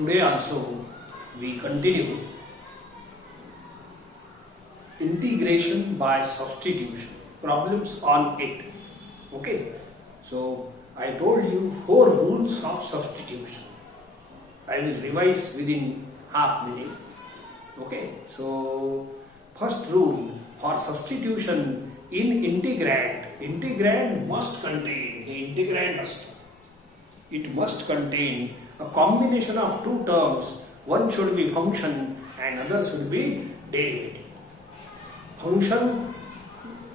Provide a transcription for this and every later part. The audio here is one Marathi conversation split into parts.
Today also we continue integration by substitution, problems on it. Okay, so I told you 4 rules of substitution. I will revise within half minute. Okay, so first rule for substitution in integrand must contain it must contain a combination of 2 terms. One should be function and other should be derivative. Function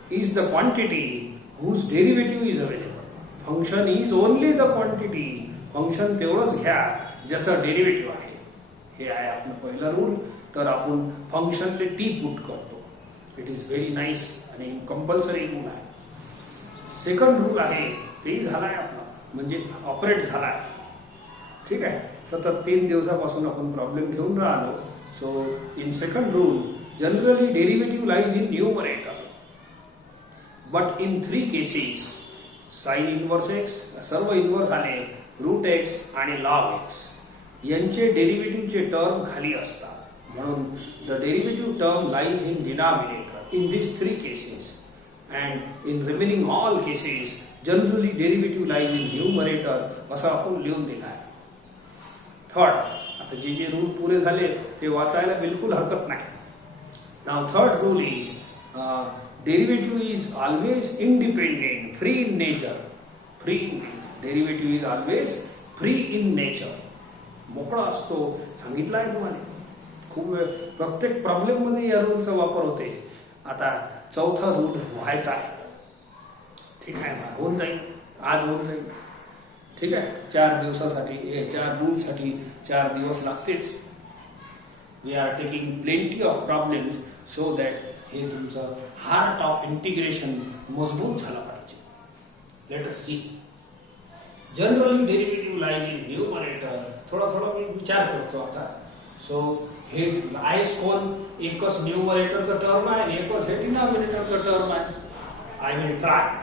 is the quantity whose derivative is available. Function is only the quantity. Function तेवढंच घ्या ज्याचा डेरिव्हेटिव्ह आहे. हे आहे आपलं पहिला रूल. तर आपण फंक्शनले टी पुट करतो. इट इज व्हेरी नाईस आणि कंपल्सरी रूल आहे. सेकंड रूल आहे ते झालाय आपला म्हणजे ऑपरेट झालाय. ठीक आहे. सतत 3 दिवसापासून आपण प्रॉब्लेम घेऊन राहिलो. So in second rule generally derivative lies in numerator but in 3 cases sine inverse x सर्व इनवर्स आले रूट एक्स आणि लॉग एक्स यांचे डेरिव्हेटिव्हचे टर्म खाली असतात. म्हणून the derivative term lies in denominator in this 3 cases and in remaining all cases generally derivative lies in numerator असं आपण लिहून दिलं आहे. थर्ड, आता जे रूल पुरे झाले ते वाचायला बिलकुल हरकत नाही. Now third rule is derivative is always independent, free in nature. Derivative is always free in nature. मोकळा असतो. सांगितलं आहे तुम्हाला खूप वेळ. प्रत्येक प्रॉब्लेम मध्ये या रूलचा वापर होते. आता चौथा रूल व्हायचा आहे. ठीक आहे ना, होऊन जाईल आज होऊन जाईल. ठीक आहे. 4 दिवसासाठी 4 रूलसाठी 4 दिवस लागतेच. We are taking plenty of problems so that हे तुमचं हार्ट ऑफ इंटिग्रेशन मजबूत झाला पाहिजे. Let us see. Generally derivative lies in numerator. थोडा मी विचार करतो आता. सो हे आयस कोण एकच न्यूमरेटरचं टर्म आहे आणि एकच हे डिनॉमिनेटरचं टर्म आहे. I will try.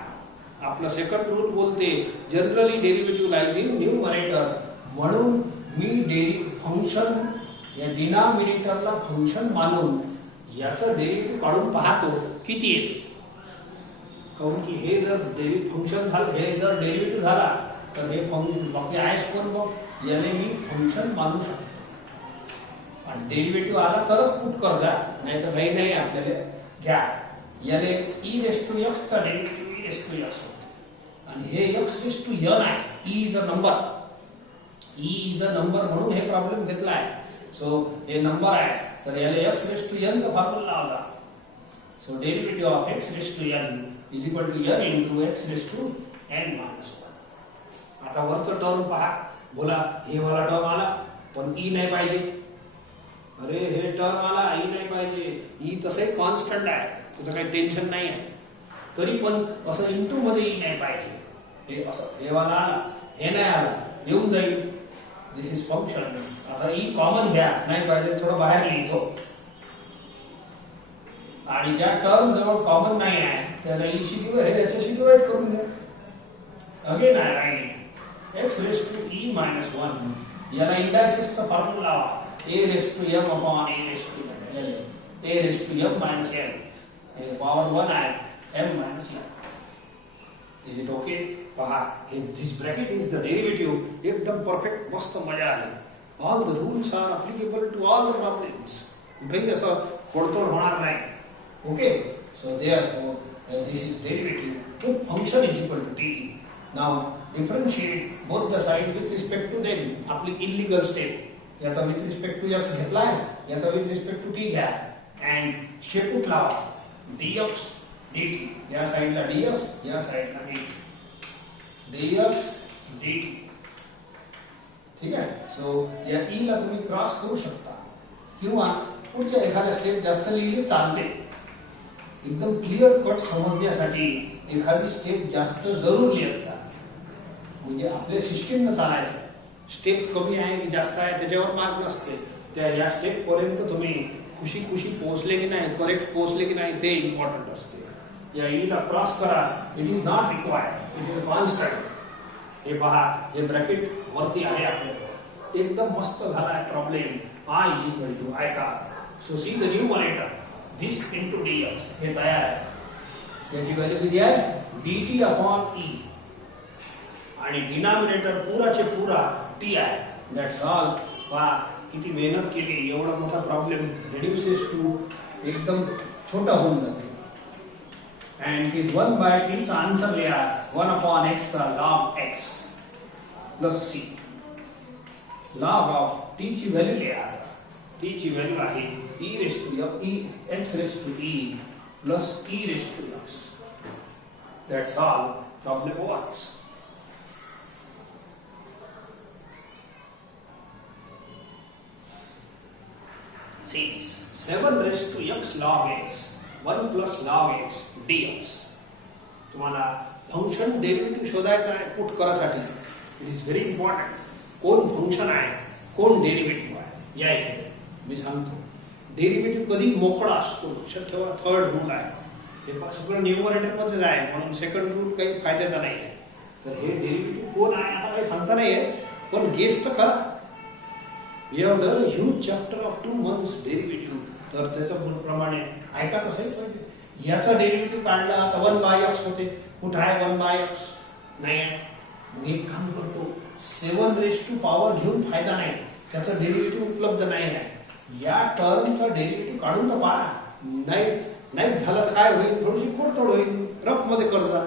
आपलं सेकंड रूल बोलते generally derivative lies in numerator. म्हणून मी फंक्शन या डिनॉमिनेटरला फंक्शन मानून याचं डेरिव्हेटिव्ह काढून पाहतो किती येते. कारण की हे जर फंक्शन झालं, हे जर डेरिव्हेटिव्ह झाला तर हे फंक्शन बाकी आय स्क्वेअर बघ याने मी फंक्शन मानू शकतो. आणि डेरिव्हेटिव्ह आला तरच पुट कर जा, नाही तर नाही आपल्याला घ्या. याने ई रेस टू एक्स चा derivative e raise to x होते आणि हे एक्स रेस टू एन आहे. E is a number. E is a number म्हणून हे प्रॉब्लेम घेतला आहे. सो हे नंबर आहे तर याला x रेस टू n चा फॉर्म्युला लावला. So derivative of x raise to n is equal to n into x raise to n minus 1. आता वरचं टर्म पहा. बोला हे वाला टर्म आला पण e नाही पाहिजे. अरे हे टर्म आला e नाही पाहिजे. e तसंही कॉन्स्टंट आहे, त्याचं काही टेन्शन नाही आहे. तरी पण असं इनटू मध्ये e नाही पाहिजे. हे असं हे वाला आला हे नाही आला येऊन जाईल. दिस इज फंक्शन. आता ई कॉमन घ्या, नाही पाहिजे थोडं बाहेर लिहितो. आणि ज्या टर्म जवळ कॉमन नाही आहे त्याला ई शी डिवाइड याच्याशी डिवाइड करून द्या. Again I write x raise to e minus 1. याला इंडायसिसचा फॉर्म्युला लावा. A raise to m upon a raise to l. A raise to m minus l. हे पॉवर 1 आहे m minus l. Is it okay? पहा this bracket is the derivative. एकदम परफेक्ट मस्त मजा आली. All the rules are applicable to all the problems. कुठेही असं खोडतोड होणार नाही. Okay. So therefore this is derivative. Function is equal to t. Now differentiate both the side with respect to them. आपली इलिगल स्टेप. याचा विथ रिस्पेक्ट टू एक्स घेतलाय, याचा विथ रिस्पेक्ट टू टी घ्या अँड शेपूट लावा. dx dt. या साइडला dx, या साइडला dt. dx dt. ठीक आहे. सो या ई ला तुम्ही क्रॉस करू शकता किंवा पुढच्या एखाद्या स्टेप जास्त लिहिली चालते. एकदम क्लिअर कट समजण्यासाठी एखादी स्टेप जास्त जरूर लिहित जा. म्हणजे आपल्या सिस्टीमनं चालायचं. स्टेप कमी आहे की जास्त आहे त्याच्यावर मार्क नसते. त्या या स्टेप पर्यंत तुम्ही खुशी पोहोचले की नाही, करेक्ट पोहोचले की नाही ते इम्पॉर्टंट असते. या ई ला क्रॉस करा. It is not required, it is constant. हे पहा हे ब्रॅकेट वरती आहे आपल्याकडे. एकदम मस्त झाला problem. I is equal to I car. So see the numerator. This into dx हे तयार आहे. याची व्हॅल्यू किती आहे? dt upon e. आणि डिनॉमिनेटर पुराचे पुरा t आहे. That's all. वा किती मेहनत केली, एवढा मोठा प्रॉब्लेम रिड्यूसेस टू एकदम छोटा होऊन जाते. अँड इज 1 बाय t चा आन्सर लिहा 1 अपॉन x चा log x plus c. log of t ची व्हॅल्यू लिहा. t ची व्हॅल्यू आहे e raise to x raise to e plus e raise to x. That's all. Problem works. Says 7 raised to x log x 1 plus log x dx. तुम्हाला फंक्शन डेरिव्हेटिव्ह शोधायचा आहे पुट करासाठी. It is very important. कोण फंक्शन आहे, कोण डेरिव्हेटिव्ह आहे. या इथे मी सांगतो. डेरिव्हेटिव्ह कधी मोकळा असतो, लक्षात ठेवा. थर्ड रूल आहे. हे सगळं न्यूमरेटर मध्येच आहे, म्हणून सेकंड रूल काही फायद्याचा नाही आहे. तर हे डेरिव्हेटिव्ह कोण आहे आता काही सांगता नाही आहे, पण गेस तर करा. We have done a huge chapter of 2 months derivative. तर त्याच्या प्रमाणे ऐका तसंच पाहिजे. याचा डेरिव्हेटिव्ह काढला तर 1 बाय x होते. कुठं आहे 1 बाय x? नाही आहे. मी एक काम करतो, 7 रेस टू पॉवर घेऊन फायदा नाही, त्याचा डेरिव्हेटिव्ह उपलब्ध नाही आहे. या टर्मचा डेरिव्हेटिव्ह काढून तर पहा. नाही झालं काय होईल, थोडीशी खोडतोड होईल, रफ मध्ये कर्जा.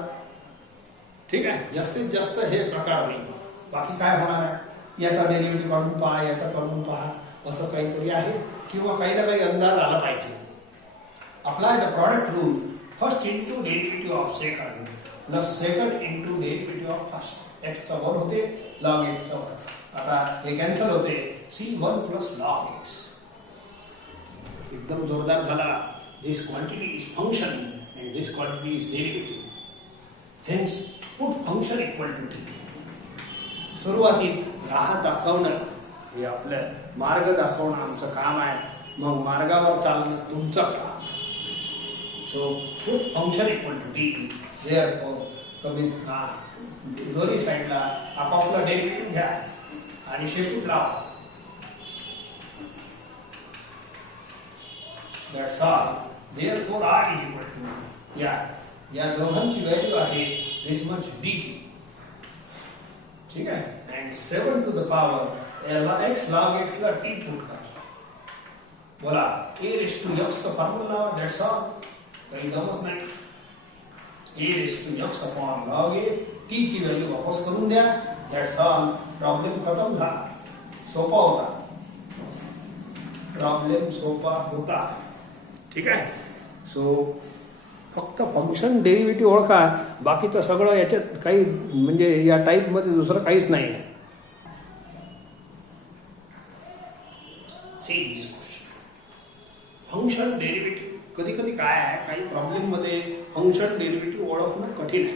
ठीक आहे, जास्तीत जास्त हे प्रकार होईल. बाकी काय होणार आहे? याचा डेरिव्हेटिव्ह काढून पहा, याचा काढून पहा, असं काहीतरी आहे किंवा काही ना काही अंदाज आला पाहिजे. Apply the product rule. First into derivative of second plus second into derivative of first. x चा 1 होते, log x चा 1. आता हे कॅन्सल होते. c1 plus log x. एकदम जोरदार झाला. This quantity is function and this quantity is derivative. Hence put function equal to t. सुरुवातीत राह दाखवणं हे आपलं मार्ग दाखवणं आमचं काम आहे. मग मार्गावर चालणं तुमचं काम. So put function equal to t. Therefore कमीच दोन्ही साईडला आपापला डेरिव्हेटिव्ह घ्या आणि शेपूट लावा. That's all. Therefore r is equal to या दोघांची व्हॅल्यू आहे दिस मच dt. ठीक आहे. and 7 to the power x log x ला t पुट करा. बोला a raised to x चा फॉर्म्युला. That's all. काही गमत नाही. a raised to x upon log a. t ची व्हॅल्यू वापस करून द्या. That's all. प्रॉब्लेम खतम झाला. सोपा होता. प्रॉब्लेम सोपा होता. ठीक आहे. सो फक्त फंक्शन डेरिव्हेटिव्ह ओळखा, बाकीचं सगळं याच्यात काही म्हणजे या टाईपमध्ये दुसरं काहीच नाही आहे. फंक्शन डेरिव्हेटिव्ह कधी कधी काय आहे, काही प्रॉब्लेममध्ये फंक्शन डेरिव्हेटिव्ह ओळखणं कठीण आहे,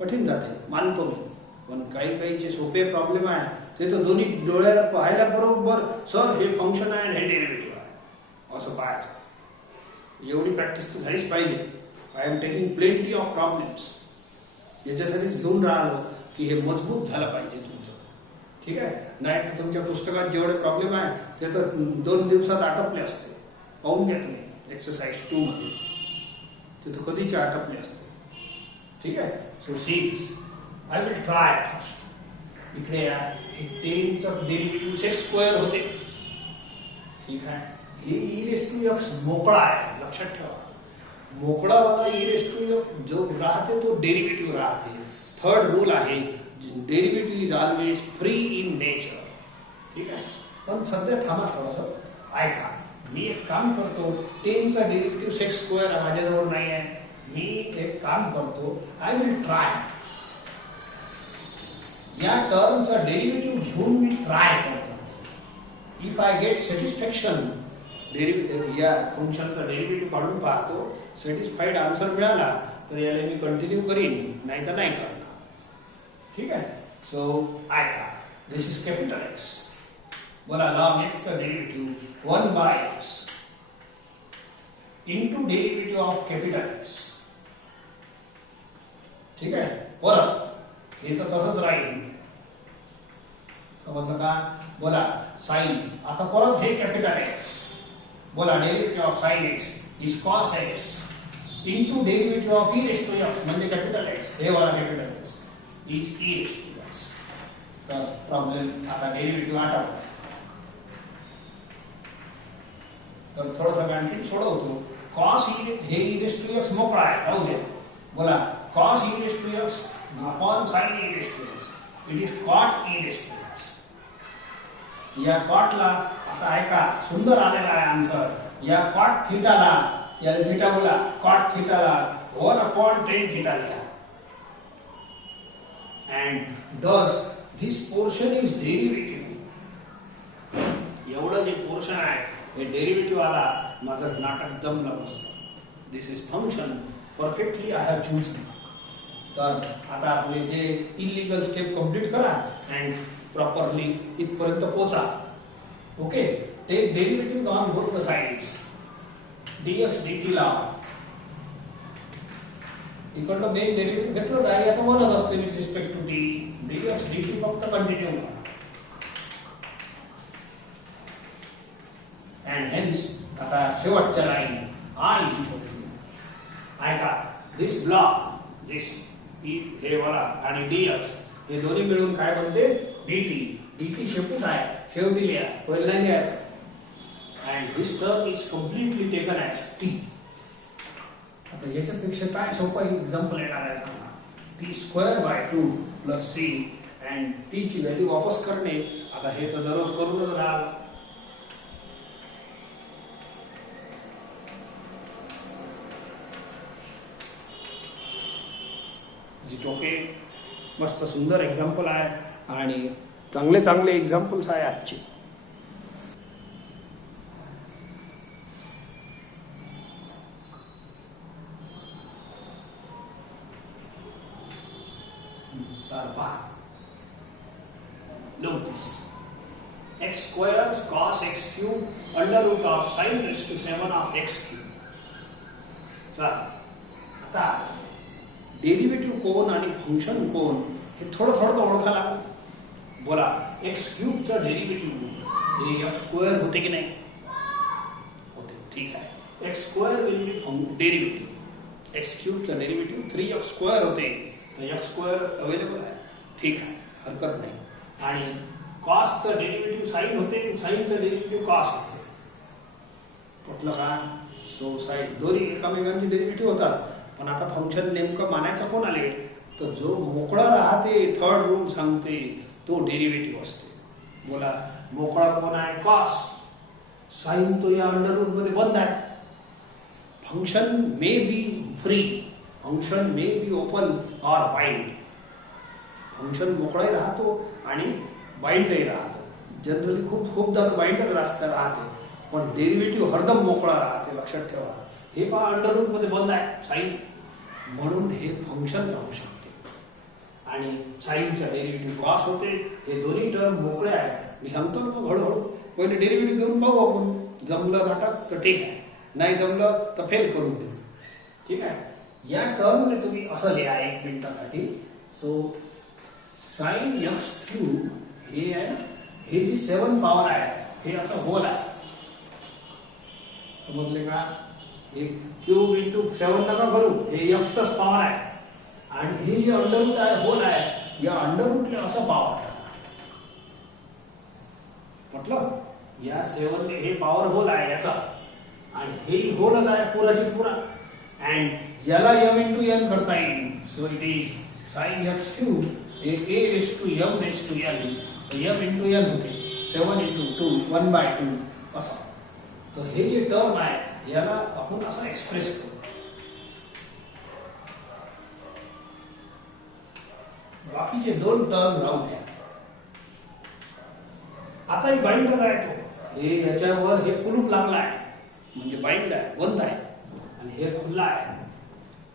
कठीण जाते, मानतो मी. पण काही जे सोपे प्रॉब्लेम आहे ते तर दोन्ही डोळ्याला पाहायला बरोबर, सर हे फंक्शन आहे आणि हे डेरिव्हेटिव्ह आहे असं पाहायचं. एवढी प्रॅक्टिस तर झालीच पाहिजे. I am taking plenty of problems. याच्यासाठीच घेऊन राहिलो की हे मजबूत झालं पाहिजे तुमचं. ठीक आहे. नाही तर तुमच्या पुस्तकात जेवढे प्रॉब्लेम आहे ते तर 2 दिवसात आटपले असते. पाहून घ्या तुम्ही एक्सरसाइज 2 मध्ये, ते तर कधीचे आटपले असते. ठीक आहे. So six I will try first. इकडे या 10 चा डेरिव्हेटिव्ह सेक्स स्क्वेअर होते. ठीक आहे. हे ई रेस टू एक्स मोकळा आहे, लक्षात ठेवा. मोकळा वाला ई रेस टू एक्स जो राहते तो डेरिव्हेटिव्ह राहते. थर्ड रूल आहे, derivative is always free in nature. ठीक आहे. पण सध्या थांबा थोडंसं, ऐका. मी एक काम करतो, 10 चा डेरिव्हेटिव्ह सेक्स स्क्वेअर माझ्याजवळ नाही आहे. मी एक काम करतो, आय विल ट्राय. या टर्मचा डेरिव्हेटिव्ह घेऊन मी ट्राय करतो. इफ आय गेट सॅटिस्फॅक्शन, या फंक्शनचा डेरिव्हेटिव्ह काढून पाहतो, सॅटिस्फाईड आन्सर मिळाला तर याला मी कंटिन्यू करीन, नाही तर नाही करणार. ठीक आहे. सो ऐका, दिस इज कॅपिटल एक्स. बोला लॉग एक्स चा derivative 1 by x into derivative of capital x. ठीक आहे. परत हे तर तसंच राहील, समजलं का? बोला साइन, आता परत हे कॅपिटल एक्स, बोला derivative of sine x is cos x into derivative of e raise to x म्हणजे कॅपिटल एक्स, हे वाला capital x is e raise to x. तर प्रॉब्लेम आता डेरिव्हेटिव्ह आठवतो. तर थोडंसं आणखी सोडवतो. कॉस हे ई रेस टू एक्स मोकळा आहे, राहू द्या. बोला cos e raise to x upon sine e raise to x, it is cot e raise to x. या कॉटला आता ऐका, सुंदर आलेला आहे आन्सर. या कॉट थीटाला, या थीटा बोला कॉट थीटाला 1 अपॉन tan थीटा लिहा. And thus this portion is derivative. एवढं जे पोर्शन आहे हे डेरिव्हेटिव्ह आला, माझं नाटक जमलं मस्त. This is function perfectly I have chosen. तर आता आपले जे इलिगल स्टेप कंप्लीट करा अँड प्रॉपरली इथपर्यंत पोहोचा. Okay, take derivative on both the sides. dx dt ला इकडलं मेन डेरिव्हेटिव्ह घेतलं काय, याचा वरच असते with respect to t. dx dt फक्त कंटिन्यू करा. अँड हेन्स आता शेवटच्या लाईन आय ऐका, दिस ब्लॉक, दिस हे वाला आणि dx हे दोन्ही मिळून काय बनते dt. dt शेपूट आहे, शेव दिली आहे, पहिला लाईन घ्यायचा. And this term is completely taken as t. आता याच्यापेक्षा काय सोपं एक्झाम्पल येणार आहे सांगा. t² / 2 + c अँड t ची व्हॅल्यू वापस करणे. आता हे तर दररोज करूनच राहा. ओके, मस्त सुंदर एक्झाम्पल आहे आणि चांगले चांगले एक्झाम्पल्स आहे आजचे. Notice x² cos x³ √ sin raised to 7 of x³. आता डेरिव्हेटिव्ह कोण आणि फंक्शन कोण हे थोडं थोडं ओळखा लागेल. बोला x³ चा डेरिव्हेटिव्ह हे x² होते की नाही? होते, ठीक आहे. x² will be derivative. x³ चा डेरिव्हेटिव्ह 3x² होते, तर x² अवेलेबल आहे, ठीक आहे, हरकत नाही. आणि cos चा डेरिव्हेटिव्ह sin होते, sin चा डेरिव्हेटिव्ह cos होते. म्हटलं का? सो साइन दोन्ही एकामेकांचे डेरिव्हेटिव्ह होतात. पण आता फंक्शन नेमकं मानायचं कोण आले, तर जो मोकळा राहते, थर्ड रूल सांगते, तो डेरिव्हेटिव्ह असते. बोला मोकळा कोण आहे? कॉस. साइन तो या अंडर रूट मध्ये बंद आहे. Function may be free, function may be open or bind. Function मोकळाही राहतो आणि बाइंडही राहतो. जनरली खूपदा बाइंडच राहते, पण डेरिव्हेटिव्ह हरदम मोकळा राहते, लक्षात ठेवा. हे पहा अंडर रूट मध्ये बंद आहे साइन, म्हणून हे फंक्शन राहू शकते. आणि साइनचा डेरिव्हेटिव्ह कॉस होते. हे दोन्ही टर्म मोकळे आहे. मी सांगतो ना हळूहळू, पहिले डेरिव्हेटिव्ह घेऊन पाहू आपण. जमलं नाटक तर ठीक आहे, नाही जमलं तर फेल करून देऊ, ठीक आहे. या टर्मने तुम्ही असं लिहा 1 मिनिटासाठी. सो साइन x³ हे आहे ना, हे जी 7 पॉवर आहे हे असं होल आहे, समजले का? हे क्यूब इंटू 7 नका करू, हे x पॉवर आहे. आणि हे जे अंडर रूट आहे, होल आहे, या अंडर रूटला असं पॉवर म्हटलं. या 7 हे पॉवर होल आहे याचा, आणि हे होलच आहे पुराची पुरा. अँड याला m इंटू n करता येईल. So it is sine x³ हे a raise to m raise to n, m into n होते. 7 इंटू 2 1/2 असं. तर हे जे टर्म आहे याला आपण असं एक्सप्रेस करू. बाकीचे 2 टर्म राहू द्या. आता ही बाइंडर आहे तो, हे याच्यावर हे कुलूप लागला आहे म्हणजे बाइंड आहे, बंद आहे, आणि हे खुल्ला आहे.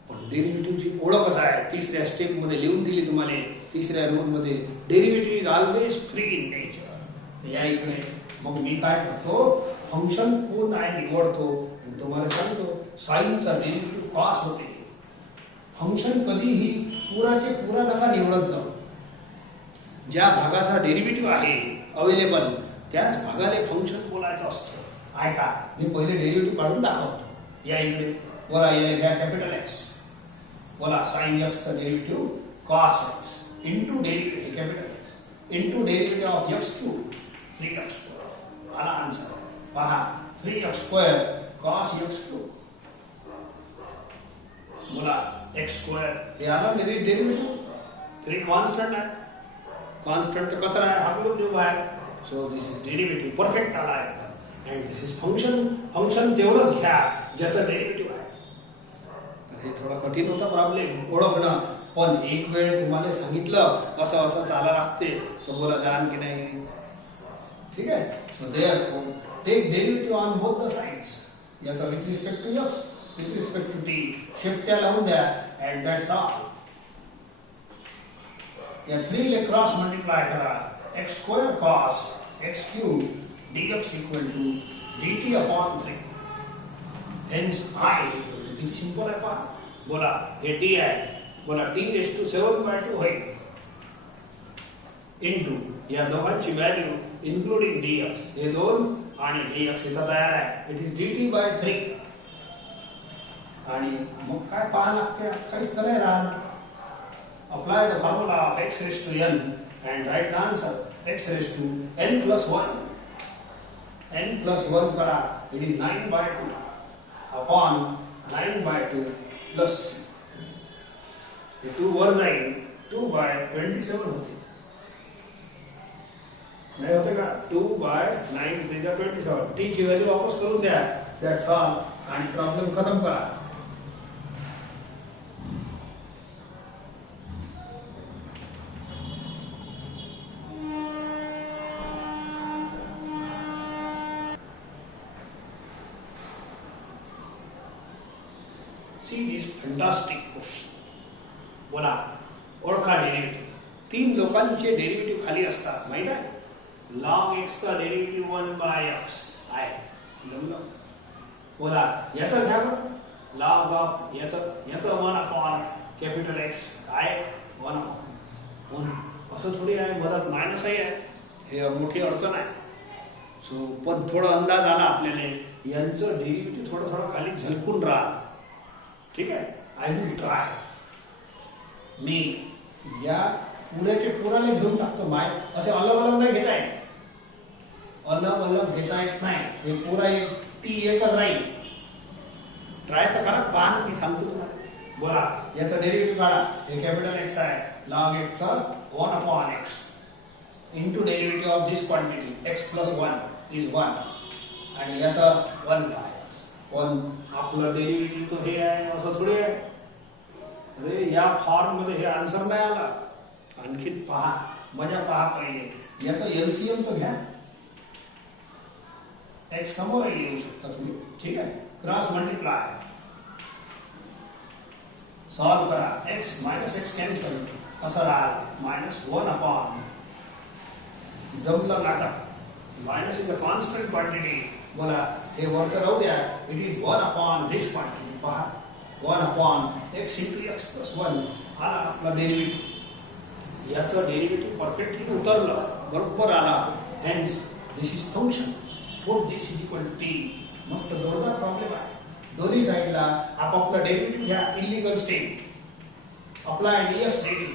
पण डेरिव्हेटिव्हची ओळखच आहे, तिसऱ्या स्टेप मध्ये लिहून दिली तुम्हाला. तिसऱ्या रूल मध्ये derivative is always free in nature. या इकडे मग मी काय करतो, फंक्शन कोण आहे निवडतो आणि तुम्हाला सांगतो साइनचा डेरिव्हेटिव्ह कॉस होते. फंक्शन कधीही पुराचे पुरा नका निवडत जाऊ. ज्या भागाचा डेरिव्हेटिव्ह आहे अवेलेबल त्याच भागाने फंक्शन बोलायचं असतं. ऐका मी पहिले डेरिव्हेटिव्ह काढून दाखवतो. या इकडे बोला, या घ्या कॅपिटल एक्स, बोला साइन एक्सचं derivative cos x into derivative capital x into derivative of x cube 3x². आला आन्सर. पहा 3x² कॉस एक्स क्यूब, बोला x² हे आला डेरिव्हेटिव्ह. 3 कॉन्स्टंट आहे, कॉन्स्टंट तर कचरा आहे, हाकलून देऊ बाहेर. So this is derivative perfect आला आहे. And this is function. Function तेवढंच घ्या ज्याचं डेरिव्हेटिव्ह आहे. तर हे थोडं कठीण होतं प्रॉब्लेम ओळखणं, पण एक वेळ तुम्हाला सांगितलं असं असं चाला लागते तर बोला जाण की नाही. ठीक आहे. So therefore take derivative on both the sides. याचा with respect to x, with respect to t shift त्या लावून द्या अँड दॅट्स ऑल. या 3 ले क्रॉस मल्टिप्लाय करा. x² cos x³ dx equal to dt upon 3. Hence I is equal to, किती सिंपल आहे पहा. बोला हे t आहे, बोला t⁷ होईल इंटू या दोघांची व्हॅल्यू इन्क्लुडिंग dx, हे 2 आणि dx इथं तयार आहे. It is dt/3. आणि मग काय पाहा लागते, काहीच तर नाही राहणार. Apply the formula of x raised to n and write the answer. X raised to n plus 1. n plus 1 करा. It is 9/2 upon 9/2 plus 2 वर जाईल 2/27 होते. नाही होते का? 2/9 3 27. t ची व्हॅल्यू वापस करून द्या. That's all. आणि प्रॉब्लेम खतम करा. See this fantastic question. बोला ओळखा डेरिव्हेटिव्ह. 3 लोकांचे डेरिव्हेटिव्ह खाली असतात माहित आहे. log x चा डेरिव्हेटिव्ह 1/x आहे. जमलं. बोला याचा घ्या बरं. log ऑफ याचं 1 कॅपिटल एक्स आहे 1 असं थोडी आहे. मधात मायनस आहे, हे मोठी अडचण आहे. सो पण थोडा अंदाज आला आपल्याला. यांचं डेरिव्हेटिव्ह थोडं थोडं खाली झलकून राहा. ठीक आहे. I will try. मी या पुऱ्याचे पुराने घेऊन टाकतो. माय असे अलग अलग नाही घेता येत, अलग अलग घेता येत नाही. हे पुरा एक टी एकच राहील. ट्राय तर करा, पहा मी सांगतो तुम्हाला. बोला याचा डेरिव्हेटिव्ह काढा. हे कॅपिटल एक्स आहे. log x चा 1/x into derivative of this quantity x + 1 is 1 आणि याचा 1/x. पण आपलं डेरिव्हेटिव्ह तो हे आहे असं थोडी आहे. अरे या फॉर्म मध्ये हे आन्सर नाही आला. आणखी पहा, मजा पहा पहिले. याचा एलसीएम तो घ्या. एक्स समोर येऊ शकता तुम्ही. ठीक आहे. क्रॉस मल्टिप्लाय सॉल्व करा. एक्स मायनस एक्स कॅन्सल असं राहिलं -1 जमलं नाटक. Minus is a constant quantity. बोला हे वरचं राहू द्या. It is 1 this quantity. पहा 1/x into x plus 1 आला आपला डेरिव्हेटिव्ह. याचं डेरिव्हेटिव्ह परफेक्टली उतरलं, बरोबर आला. Hence this is function. Put this is equal to t. मस्त जोरदार प्रॉब्लेम आहे. दोन्ही साईडला आपापला डेरिव्हेटिव्ह घ्या. Illegal state apply dx dt.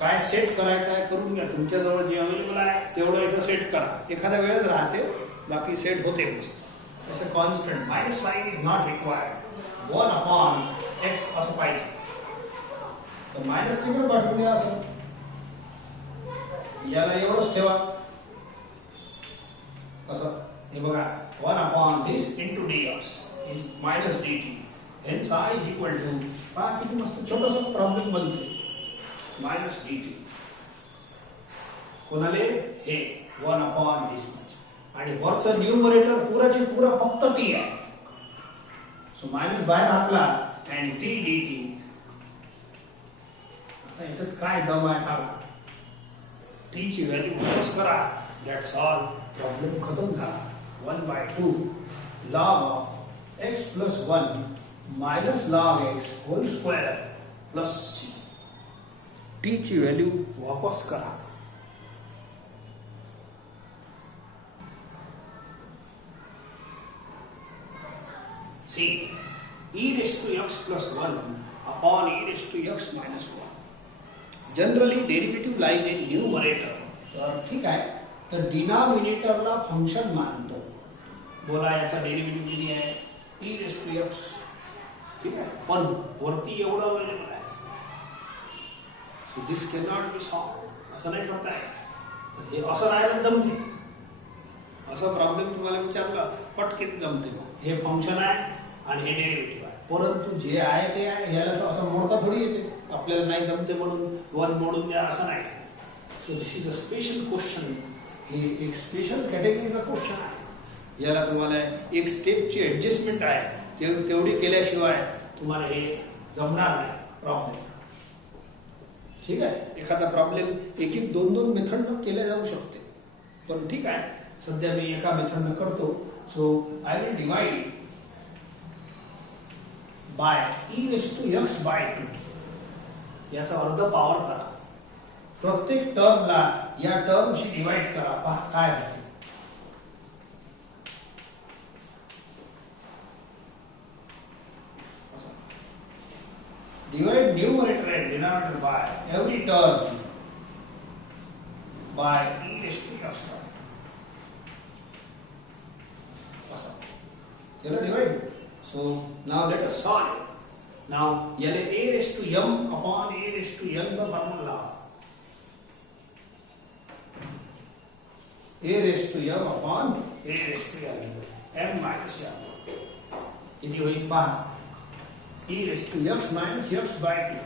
काय सेट करायचं आहे करून घ्या. तुमच्याजवळ जे अवेलेबल आहे तेवढं इथं सेट करा. एखाद्या वेळेस राहते, बाकी सेट होते मस्त. जसं constant minus sine is not required. 1/x असं पाहिजे तर मायनस तिकडे पाठवून द्या. असं याला एवढंच ठेवा. कसं हे बघा 1/this into dx is minus dt. Hence I is equal to, पहा किती मस्त छोटंसं प्रॉब्लेम बनते. मायनस dt कोणाले हे 1/this much. आणि वरचं न्यूमरेटर पुराची पुरा फक्त t आहे. सो मायनस बाहेर हाकला आणि t dt. आता याच्यात काय दम आहे सांगा. t ची व्हॅल्यू प्लस करा. That's all. प्रॉब्लेम खतम झाला. 1/2 log of x plus 1 minus log x whole square plus c. T ची व्हॅल्यू वापस करा. C e raised to x plus 1 upon e raised to x minus 1. Generally derivative lies in numerator. तर ठीक आहे, तर डिनॉमिनेटरला फंक्शन मानतो. बोला याचा डेरिव्हेटिव्ह किती आहे? e raised to x. ठीक आहे, पण वरती एवढं अवेलेबल आहे. So this can not be solve. असं नाही करता येत. तर हे असं राहायला जमते. असा प्रॉब्लेम तुम्हाला विचारला पटकन जमते. हे फंक्शन आहे आणि हे डेरिव्हेटिव्ह आहे, परंतु जे आहे ते आहे. ह्याला तर असं मोडता थोडी येते. आपल्याला नाही जमते म्हणून वन मोडून द्या असं नाही. So this is a special question. हे एक स्पेशल कॅटेगरीचा क्वेश्चन आहे. याला तुम्हाला एक स्टेपची ऍडजस्टमेंट आहे, तेवढी केल्याशिवाय तुम्हाला हे जमणार नाही प्रॉब्लेम. ठीक आहे, एखादा प्रॉब्लेम एक एक दोन दोन मेथडनं केल्या जाऊ शकते, पण ठीक आहे सध्या मी एका मेथडनं करतो. So I will divide by e raised to x by 2. याचा अर्ध पॉवर करा. प्रत्येक टर्मला या टर्मशी डिवाइड करा. पहा काय होते. Divide numerator and denominator by every term by e raised to x by. Can you divide? So now let us solve it. Now याले a raised to m upon a raised to n चा formula. a raised to m upon a raised to n m minus m. किती होईल पहा. e raised to x minus x by 2.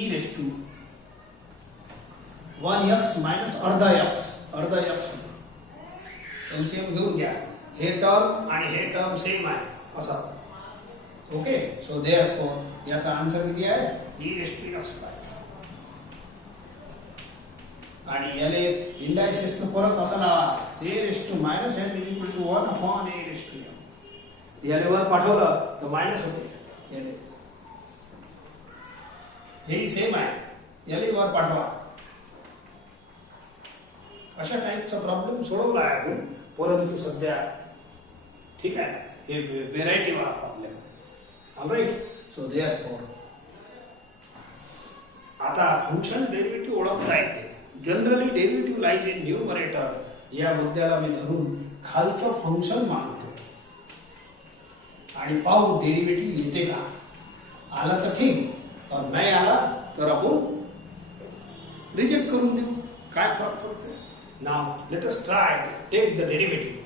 e raised to 1x minus अर्धा x. एलसीएम घेऊन घ्या. हे टर्म आणि हे टर्म सेम आहे असा. ओके, सो देयरफॉर याचा आन्सर किती आहे? e raised to x by. आणि याले इंडायसेस નો फरक असा लावा. a raised to minus n is equal to 1 upon a raised to m. याले वर पाठवलं तर मायनस होते. याले हे सेम आहे. याले वर पाठवा. अशा टाइपचा प्रॉब्लेम सोडवला आहे आपण, परंतु सध्या ठीक आहे हे व्हेरायटी वाला प्रॉब्लेम. ऑलराइट, सो देयरफॉर आता फंक्शन डेरिव्हेटिव्ह ओळखता येते. Generally derivative lies in numerator या मुद्द्याला मी धरून खालचं फंक्शन मानतो आणि पाहू डेरिव्हेटिव्ह येते का. आला तर ठीक, पण नाही आला तर आपण रिजेक्ट करून देऊ. काय फरक पडतो. Now let us try take the derivative.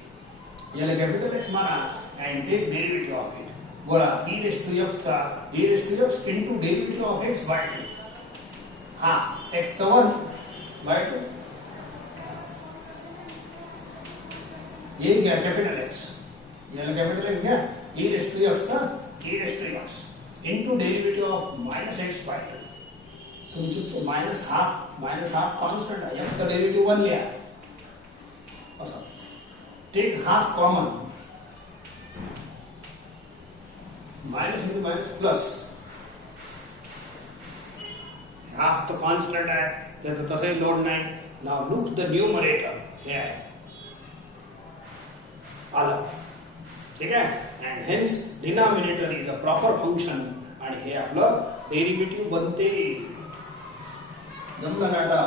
याला कॅपिटल एक्स माना and take derivative of it. बोला e raised to x था e raised to x into derivative of x by 2. हाँ, x तो 1 by 2. ये क्या कैपिटल x. ये कैपिटल x क्या e raised to x था e raised to x into derivative of minus x by 2. तुमचे तो minus half constant है. x का derivative 1 लिया. ऐसा. Take half common. Minus into minus plus. Half तो कॉन्स्टंट आहे, त्याचं तसंही लोड नाही. Now look the numerator. हे आहे आलं. ठीक आहे, and hence denominator is a proper function आणि हे आपलं डेरिव्हेटिव्ह बनते. जमलं ना आता.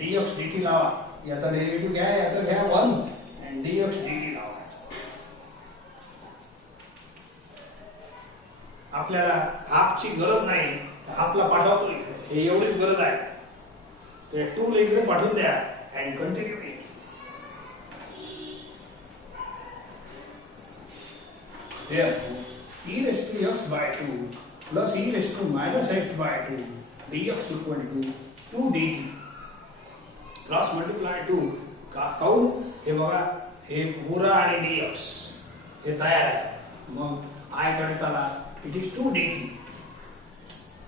dx dt लावा. याचा डेरिव्हेटिव्ह घ्या, याचा घ्या 1 and dx dt लावा. आपल्याला हाफची गरज नाही, हाफला पाठवतो इकडे. हे एवढीच गरज आहे. तर 2 ला इकडे पाठवून द्या and continue it. Therefore, e raised to x by 2 plus e raised to minus x by 2 dx equal to 2 dt. Cross multiply 2 काऊन हे बघा, हे पुरा आणि dx हे तयार आहे. मग I कडे चला. It is 2 dt.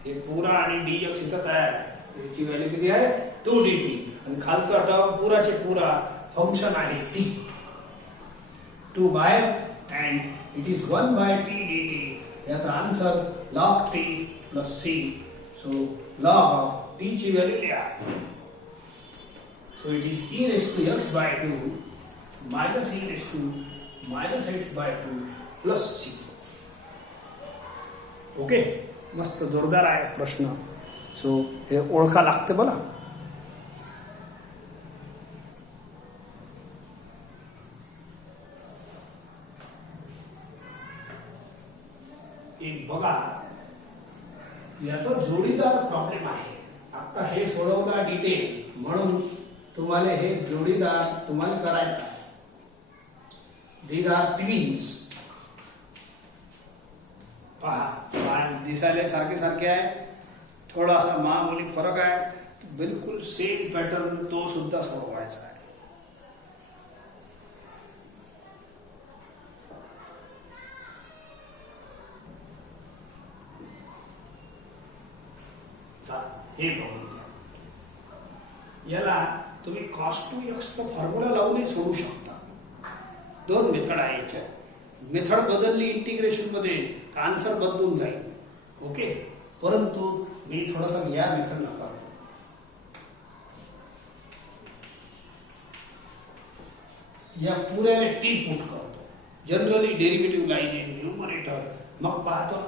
हे पुरा आणि dx इथं तयार आहे. याची व्हॅल्यू किती आहे? 2 dt. आणि खालचा टर्म पुराचे पुरा फंक्शन आहे t. 2 by and it is 1 by t dt याचा answer log t plus c. So log of t ची व्हॅल्यू लिहा. So it is e raised to x by 2 minus e raised to minus x by 2 plus c. Okay, मस्त जोरदार आहे प्रश्न. सो हे ओळखा लागते बघा. एक बघा, याचा जोडीदार प्रॉब्लेम आहे. आता हे सोडवला डिटेल, म्हणून तुम्हाला हे जोडीदार तुम्हाला करायचा. These are twins. पहा, दिसायला सारखे सारखे आहे, थोडासा मामूली फरक आहे. बिलकुल सेम पॅटर्न तो सुद्धा सोडवायचा आहे. हे बघून घ्या. याला तुम्ही cos 2x चा फॉर्म्युला लावून सोडू शकता. दोन मेथड आहे याच्या. मेथड बदलली इंटिग्रेशन मध्ये आन्सर बदलून जाईल. ओके, परंतु मी थोडासा या मेथड न करतो. या पुऱ्याला टी पुट करतो. Generally derivative lies in numerator. मग पाहतो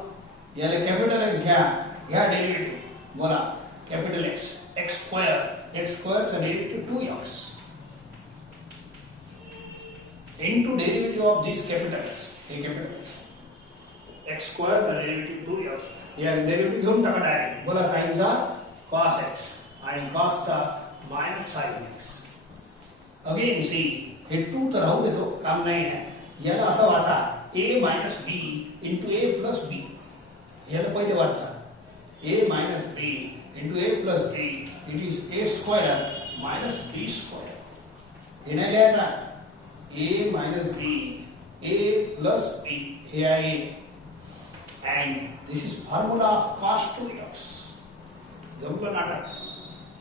याला कॅपिटल एक्स घ्या. या डेरिव्हेटिव्ह बोला capital X, x square चा derivative 2x into derivative of this capital X, हे capital x square चा derivative 2x. या derivative घेऊन टाका डायरेक्ट. बोला sin चा cos x आणि cos चा minus sin x. Again see, हे 2 तर राहू देतो, काम नाही आहे. याला असं वाचा a minus b into a plus b. याला पहिले वाचा a minus b into a plus b. It is a square minus b square. हे नाही लिहायचा. a minus b, a plus b. हे आहे. And this is formula of cos 2x. जमलं नाटक.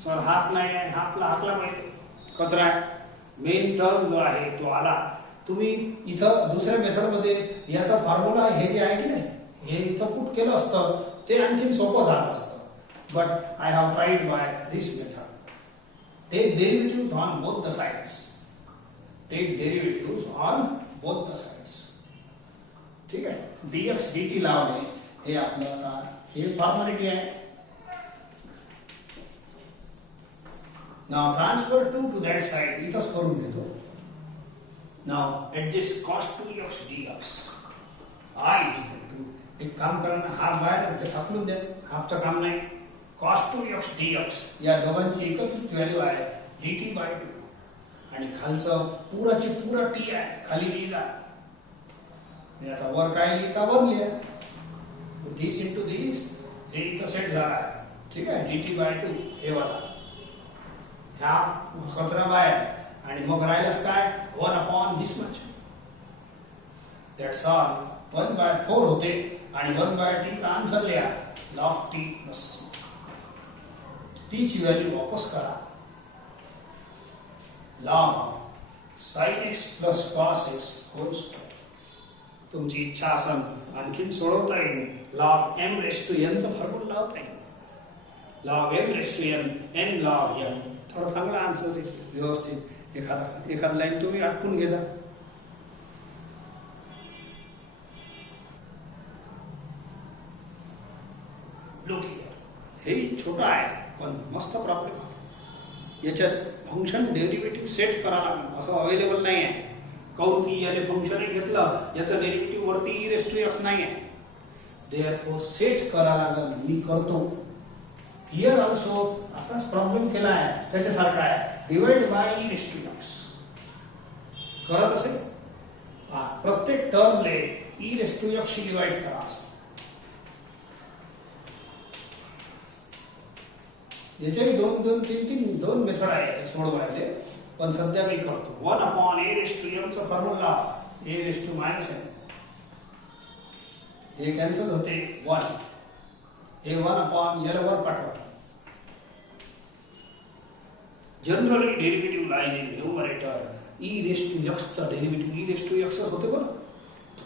सर हाफ नाही आहे, हाफला पाहिजे. कचरा आहे. मेन टर्म जो आहे तो आला. तुम्ही इथं दुसऱ्या मेथड मध्ये याचा फॉर्म्युला हे जे आहे की नाही, हे इथं पुट केलं असतं, ते आणखी सोपं झालं असतं. But I have tried by this method. Take derivatives on both the sides. Take derivatives on both the sides. ठीक आहे. dx dt लावले, हे आपलं आता हे फॉर्मॅलिटी आहे. Now transfer 2 to that side. इथंच करून घेतो. Now adjust cos 2x dx. I is equal to, एक काम करा ना, हाफ बाहेर टाकून द्या. हाफचं काम नाही. cos 2x dx या दोघांची एकत्रित व्हॅल्यू आहे dt by 2. आणि खालचं पुराची पुरा t आहे, खाली लिहिजा. आता वर काय लिहिता, वर लिहा. दिस इंटू दिस, हे इथं सेट झाला आहे. ठीक आहे. dt by 2 हे वाला. ह्या कचरा बाहेर. आणि मग राहिलंच काय, 1 upon this much. That's all. 1/4 होते. आणि 1/t चा आन्सर लिहा log t plus c. T ची व्हॅल्यू वापस करा. log sin x plus cos x whole square. तुमची इच्छा असेल आणखीन सोडवता येईल. log m raised to n चा फॉर्म्युला लावता येईल. log m raised to n, n log n. थोडा चांगला आन्सर आहे, व्यवस्थित. एखाद लाईन तुम्ही अटकून घ्या. Look here. हे छोटा आहे पण मस्त प्रॉब्लेम आहे. याच्यात फंक्शन डेरिव्हेटिव्ह सेट करा लागेल, असं अवेलेबल नाही आहे. काऊन की याने फंक्शन घेतलं, याचा डेरिव्हेटिव्ह वरती e raised to x नाही आहे. देअरफॉर सेट करा लागेल. मी करतो. हियर ऑल्सो आताच प्रॉब्लेम केला आहे त्याच्यासारखा आहे. Divide by e raised to x करत असेल. प्रत्येक टर्मले e raised to x she divide करा. याच्याही दोन मेथड आहेत सोडवायले, पण सध्या मी करतो. 1 upon a raised to m चा formula a raised to minus n. हे कॅन्सल होते 1. हे 1 upon याला वर पाठवा. Generally derivative lies in numerator. e raised to x चा derivative e raised to x होते बरं.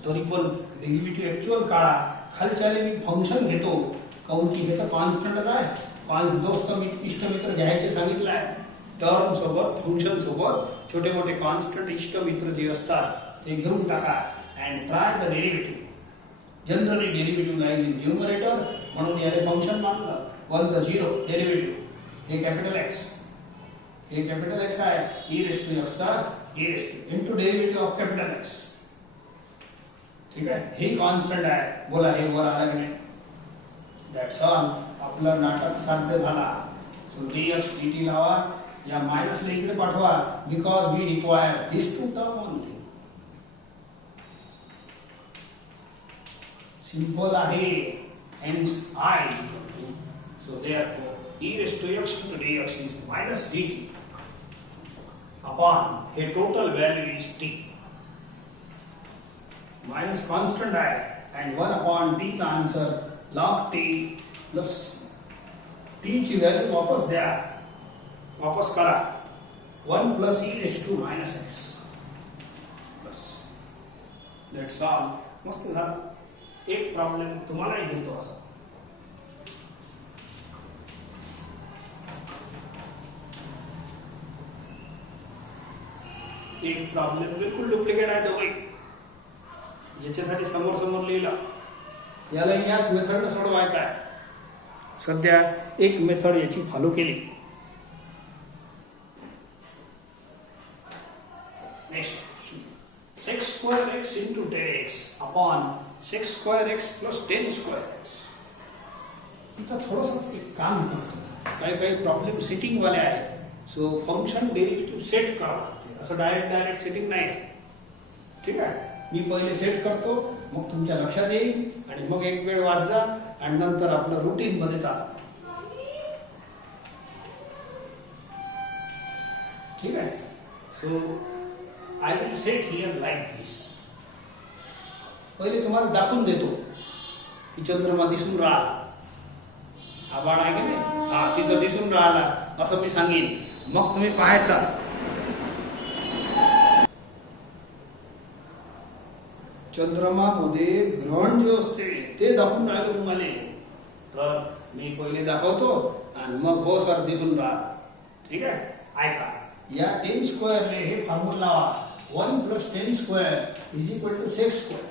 तरी पण डेरिव्हेटिव्ह ऍक्च्युअल काढा खालच्याने मी फंक्शन घेतो काऊन की हे तर कॉन्स्टंटच आहे. दोस्त इष्टमित्र घ्यायचे सांगितलं आहे. टर्म सोबत फंक्शन सोबत छोटे मोठे कॉन्स्टंट इष्टमित्र जे असतात ते घेऊन टाका and try the derivative. Generally derivative lies in numerator म्हणून याने फंक्शन मानलं. 1 चा 0 डेरिव्हेटिव्ह हे कॅपिटल एक्स, हे कॅपिटल एक्स आहे. ई रेस टू एक्स चा e raise to into derivative of capital x. ठीक आहे, हे कॉन्स्टंट आहे. बोला हे वर आलं की नाही? That's all. आपलं नाटक साध्य झाला. सो dx dt लावा, या मायनस इकडे पाठवा because we require this two term only. Simple आहे. hence I is equal to, so therefore e raised to x into dx is minus dt upon a total value is t. Minus constant आहे and 1 upon t चा answer log t plus t ची व्हॅल्यू वापस द्या, वापस करा. 1 plus e raised to minus x plus. That's all. मस्त झालं. एक प्रॉब्लेम तुम्हालाही देतो असं. एक प्रॉब्लेम बिलकुल डुप्लिकेट आहे दोघे, याच्यासाठी समोर समोर लिहिला. याला याच मेथडने सोडवायचा आहे. सध्या एक मेथड याची फॉलो केली. Next 6 square x into 10x upon 6 square x plus 10 square x. इथं थोडंसं एक काम करतो. काही प्रॉब्लेम सेटिंग वाले आहे. सो फंक्शन डेरिव्हेटिव्ह सेट करावं लागते. असं डायरेक्ट सेटिंग नाही. ठीक आहे, मी पहिले सेट करतो, मग तुमच्या लक्षात येईल आणि मग एक वेळ वाचा आणि नंतर आपलं रुटीन मध्ये चाला. ठीक आहे. So I will set here like this. पहिले तुम्हाला दाखवून देतो की चंद्रमा दिसून राहिला. आभाळ आहे की नाही? हा, तिथं दिसून राहिला असं मी सांगेन. मग तुम्ही पाहायचा. चंद्रमामध्ये ग्रहण जे असते ते दाखवून राहिलो तुम्हाला. तर मी पहिले दाखवतो आणि मग हो सर दिसून राहा. ठीक आहे, ऐका. या 10 स्क्वेअरने हे फॉर्म्युला लावा. 1 plus 10 square is equal to 6 square.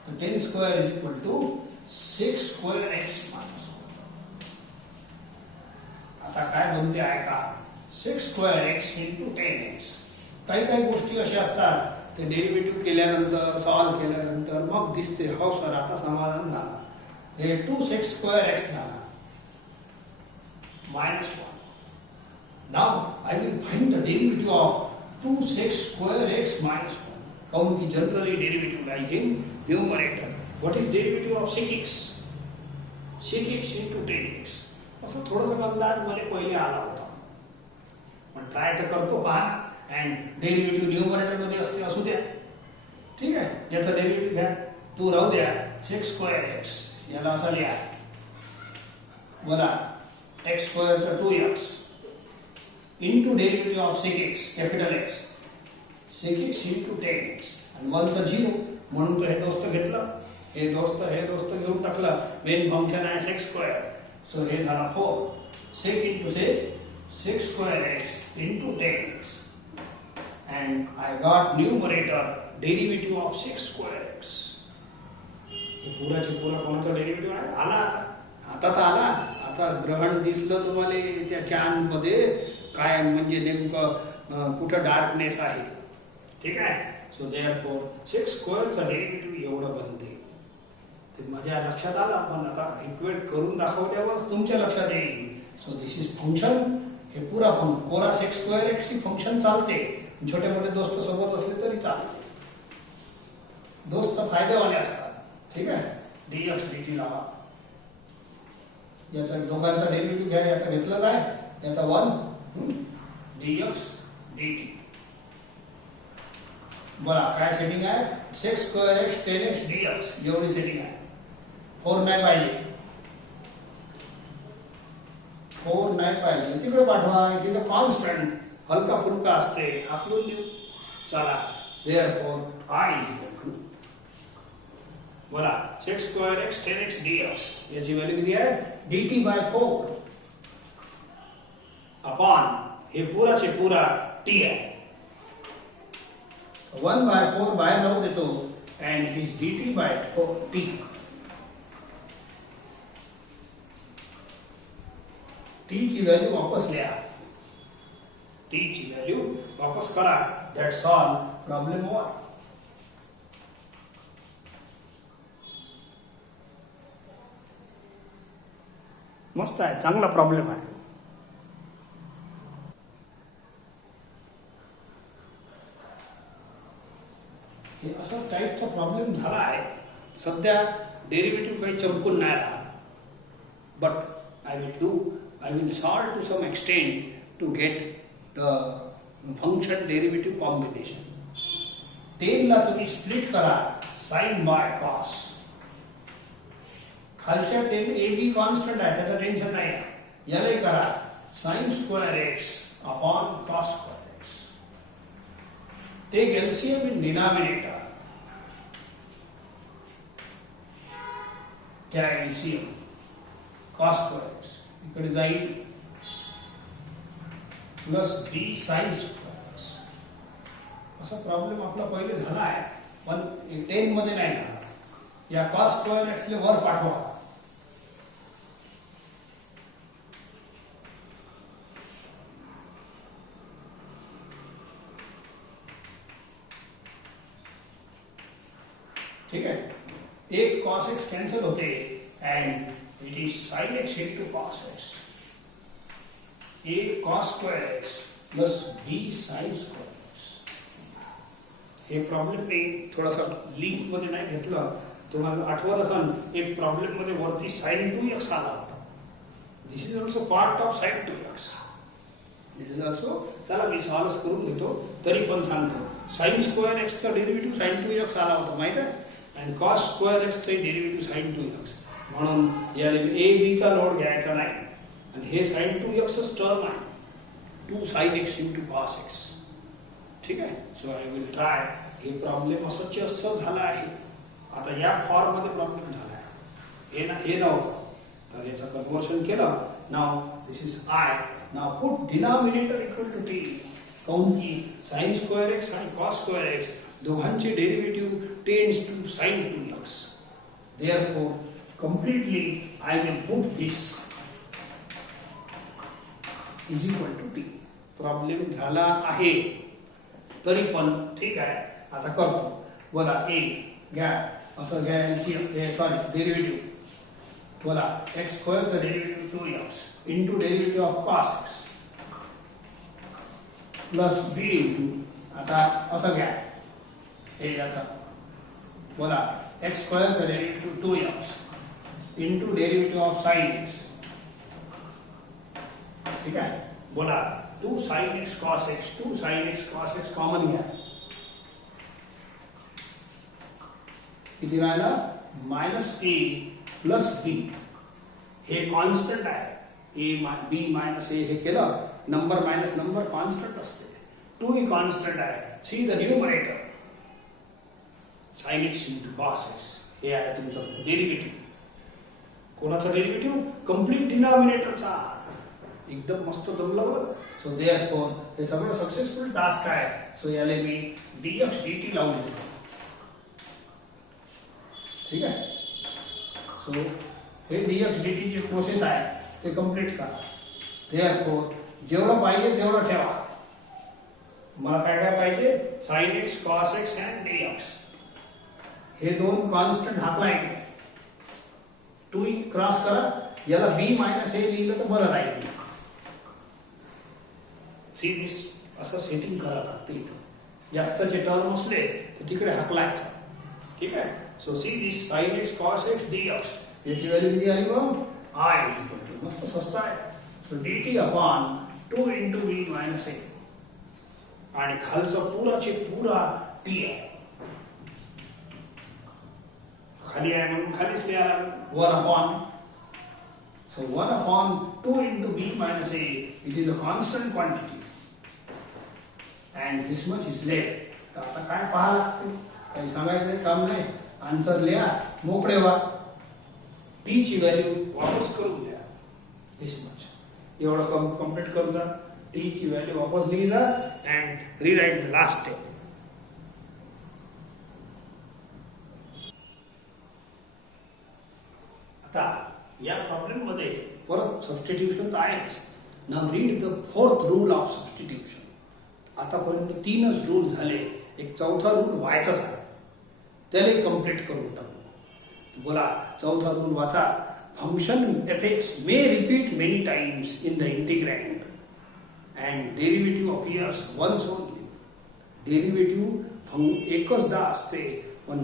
So 10 square is equal to 6 square x minus 1. आता काय बनते आहे का? 6 square x into 10x. काही गोष्टी अशा असतात ते डेरिव्हेटिव्ह केल्यानंतर सॉल्व केल्यानंतर मग दिसते हो सर आता समाधान झालं. हे 2 square x झाला minus 1. Now I will find the derivative of 2 square x minus 1. काउन की generally derivative lies in numerator. What is derivative of 6x? 6x into 10x. असं थोडंसं अंदाज मला पहिले आला होता, पण ट्राय तर करतो पहा. अँड डेरिव्हेटिव्ह न्यूमरेटर मध्ये असते, असू द्या. ठीक आहे, याचा डेरिव्हेटिव्ह घ्या. 2 राहू द्या. 6 square x याला असा लिहा. बोला x square चा 2x into derivative of 6x capital X. 6x into 10x आणि 1 चा 0 म्हणून तो हे दोस्त घेतलं. हे दोस्त घेऊन टाकलं. मेन फंक्शन आहे 6 स्क्वेअर. सो हे झाला 4. 6 into 6 square x into 10x and I got numerator derivative of 6 square x. हे पुराचे पुरा कोणाचा डेरिव्हेटिव्ह आहे? आला आता तर आला. आता ग्रहण दिसलं तुम्हाला त्या चांद मध्ये काय म्हणजे नेमकं कुठं डार्कनेस आहे. ठीक आहे. सो देअरफॉर 6 स्क्वेअरचा डेरिव्हेटिव्ह एवढं बनते. ते माझ्या लक्षात आलं, पण आता इक्वेट करून दाखवल्यावर तुमच्या लक्षात येईल. So this is function. हे पुरा कोरा 6 स्क्वेअर एक्स ची फंक्शन चालते. छोटे मोठे दोस्त सोबत असले तरी चालते. दोस्त फायदेवाले असतात. ठीक आहे. dx dt लावा. याचा दोघांचा डेरिव्हेटिव्ह घ्या. याचा घेतलाच आहे, याचा 1 dx dt. बघा काय सेटिंग आहे. 6 square x 10x dx एवढी सेटिंग आहे. 4 नाही पाहिजे, 4 नाही पाहिजे. तिकडे पाठवा. तिथे कॉन्स्टंट हलका फुलका असते. आखलून देऊ. चला. Therefore I is equal to बोला sec square x tan x dx याची व्हॅल्यू किती आहे dt/4 अपॉन हे पुराचे पुरा t आहे 1/4 बाहेर राहू देतो and is dt/4 t t ची व्हॅल्यू वापस लिहा t ची व्हॅल्यू वापस करा दॅट्स ऑल प्रॉब्लेम ओव्हर मस्त आहे चांगला प्रॉब्लेम आहे हे असा टाईपचा प्रॉब्लेम झाला आहे सध्या डेरिव्हेटिव्ह काही चमकून नाही राहिला but I will solve to some extent to get the function derivative combination 10 ला तुम्ही स्प्लिट करा sin by cos खालच्या 10 a b कॉन्स्टंट आहे त्याचं टेन्शन नाही याला करा sin square x upon cos square x take LCM in denominator क्या LCM cos square x इकडे जाईल plus b sin square x असा प्रॉब्लेम आपला पहिले झाला आहे पण 10 मध्ये नाही झाला या cos square x ले वर पाठवा ठीक है एक cos x कैंसिल होते end it is sin x into cos x a cos square x plus b sin square x हे प्रॉब्लेम मी थोडासा लिंक मध्ये नाही घेतला तुम्हाला आठवत असेल एक प्रॉब्लेम मध्ये वरती sin 2x आला होता this is also part of sin 2x this is also चला मी सॉल्व करून घेतो तरी पण सांगतो sin square x चा डेरिव्हेटिव्ह sin 2x आला होता माहित आहे and cos square x चे डेरिव्हेटिव्ह sin 2x म्हणून याला a b चा लोड घ्यायचा नाही आणि हे sin 2x टर्म आहे 2 sin x into cos x ठीक आहे सो आय विल ट्राय हे प्रॉब्लेम असं झाला आहे आता या फॉर्म मध्ये प्रॉब्लेम झाला आहे हे नव्हतं तर याचं कन्वर्शन केलं now this is i now put denominator equal to t काऊन की sin square x आणि cos square x दोघांचे derivative tends to sin 2x therefore completely I will put this is equal to t problem झाला आहे तरी पण ठीक आहे आता करतो बोला a घ्या असं घ्या LCM सॉरी डेरिव्हेटिव्ह बोला x स्क्वेअर चा derivative 2x into derivative of cos x plus b into आता असं घ्या हे याचा बोला x स्क्वेअर चा derivative 2x into derivative of sin x ठीक है बोला 2 sin x cos x 2 sin x cos x common घ्या किती राहिला -a plus b हे कॉन्स्टंट आहे a b minus a हे केलं नंबर मायनस नंबर कॉन्स्टंट असते 2 ही कॉन्स्टंट आहे see the numerator sin x into cos x हे आहे तुमचं डेरिव्हेटिव्ह कोणाचा डेरिव्हेटिव्ह कंप्लीट डिनॉमिनेटरचा एकदम मस्त जमलं बरं सो देअरफॉर हे सगळं सक्सेसफुल टास्क आहे सो याले मी dx dt लावून देतो ठीक आहे सो हे dx dt ची प्रोसेस आहे ते कंप्लीट करा देअरफॉर जेवढं पाहिजे तेवढं ठेवा मला काय काय पाहिजे sin x cos x and dx हे दोन कॉन्स्टंट हाकलाय 2 क्रॉस करा याला b मायनस a लिहिलं तर बरं राहील सी दिस असं सेटिंग करावं लागतं इथं जास्तचे टर्म असले तर तिकडे हाकलायचं ठीक आहे so see this sin x cos x dx याची व्हॅल्यू किती आली मग i मस्त स्वस्त आहे so dt upon 2 into b minus a आणि खालचा पुराचे पुरा t आहे खाली आहे म्हणून खालीच लिहायला 1 upon so 1 upon 2 into b minus a it is a constant quantity and this much is left आता काय पाहा लागते काही सांगायचं काम नाही आन्सर लिहा, मोकळे व्हा. टी ची व्हॅल्यू वापस करून द्या. दिस मच एवढं कम्प्लीट करून द्या. टी ची व्हॅल्यू वापस लिही जा अँड रीराईट द लास्ट स्टेप. आता या प्रॉब्लेम मध्ये परत सबस्टिट्यूशन तर आहेच. Now read the fourth rule of substitution. आतापर्यंत 3च रूल झाले, एक चौथा रूल व्हायचाच आहे, त्याला कम्प्लीट करून टाकू. बोला चौथा रूल वाचा. फंक्शन एफ(x) may repeat many times in the integrand and derivative appears once only. Derivative एकचदा असते, पण